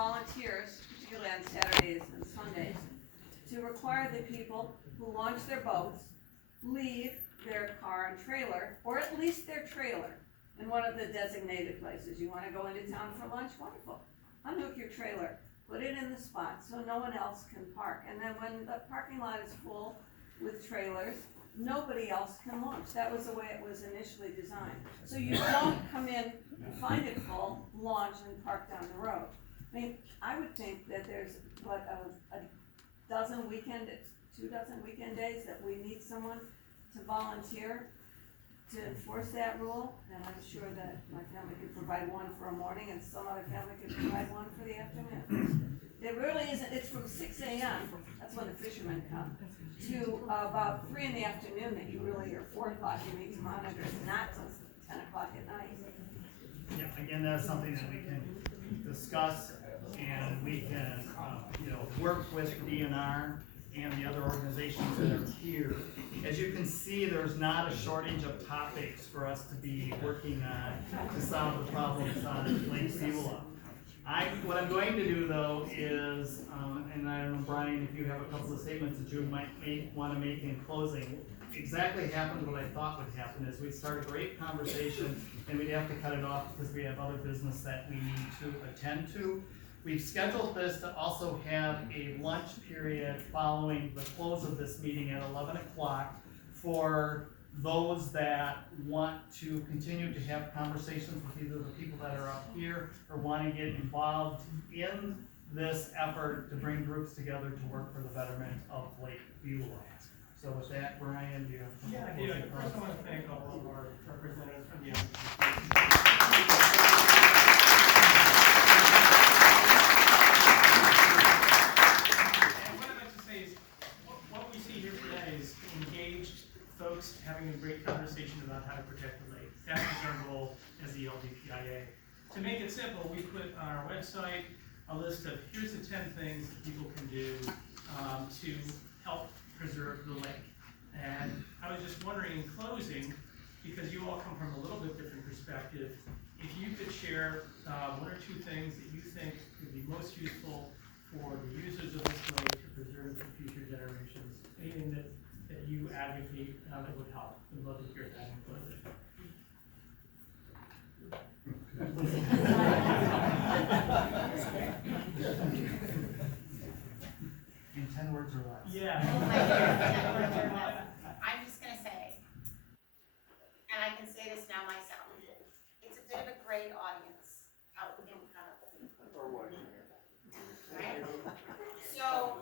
volunteers, particularly on Saturdays and Sundays, to require the people who launch their boats leave their car and trailer, or at least their trailer, in one of the designated places. You wanna go into town for lunch? Wonderful. Unhook your trailer, put it in the spot so no one else can park. And then when the parking lot is full with trailers, nobody else can launch. That was the way it was initially designed. So you don't come in and find it full, launch and park down the road. I mean, I would think that there's, a dozen weekend, 2 dozen weekend days that we need someone to volunteer to enforce that rule, and I'm sure that my family could provide one for a morning and some other family could provide one for the afternoon. There really isn't, it's from 6 a.m., that's when the fishermen come, to about 3 in the afternoon that you really, or 4 o'clock, you need to monitor, it's not till 10 o'clock at night. Yeah, again, that's something that we can discuss, and we can, work with DNR and the other organizations that are here. As you can see, there's not a shortage of topics for us to be working on to solve the problems on Lake Beulah. What I'm going to do though is, and I don't know, Brian, if you have a couple of statements that you might want to make in closing. Exactly happened what I thought would happen is we'd start a great conversation and we'd have to cut it off because we have other business that we need to attend to. We've scheduled this to also have a lunch period following the close of this meeting at 11 o'clock for those that want to continue to have conversations with either the people that are up here or want to get involved in this effort to bring groups together to work for the betterment of Lake Beulah. So with that, Brian, do you have Yeah, I do. First, I want to thank all of our representatives from the folks having a great conversation about how to protect the lake. That is our goal as the LBPIA. To make it simple, we put on our website a list of here's the 10 things that people can do to help preserve the lake. And I was just wondering in closing, because you all come from a little bit different perspective, if you could share 1 or 2 things that you think would be most useful for the users of this lake to preserve for future generations. Anything that you advocate that would help. We'd love to hear that in closing. in 10 words or less? Yeah. Oh my God, 10 words or less. I'm just gonna say, and I can say this now myself, it's a bit of a great audience out in front of me. Right? So,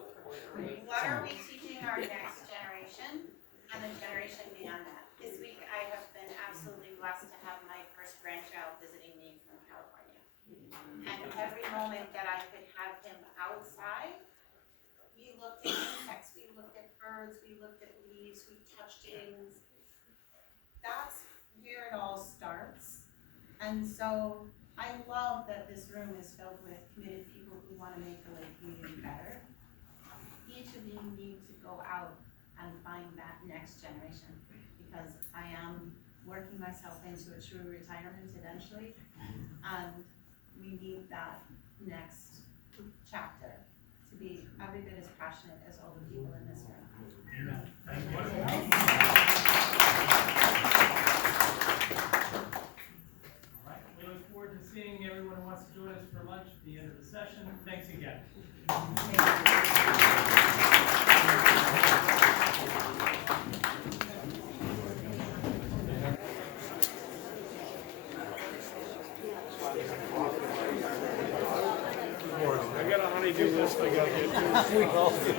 what are we teaching our next generation and the generation beyond that? This week I have been absolutely blessed to have my first grandchild visiting me from California. And every moment that I could have him outside, we looked at insects, we looked at birds, we looked at leaves, we touched things. That's where it all starts. And so I love that this room is filled with committed people who want to make the lake community better. Each of you need to go out and find that next generation, because I am working myself into a true retirement eventually, and we need that next chapter to be every bit as passionate as all the people in this room. Amen. Thank you. All right. We look forward to seeing everyone who wants to join us for lunch at the end of the session. Thanks again. I got a honeydew list I got to get to. We all do.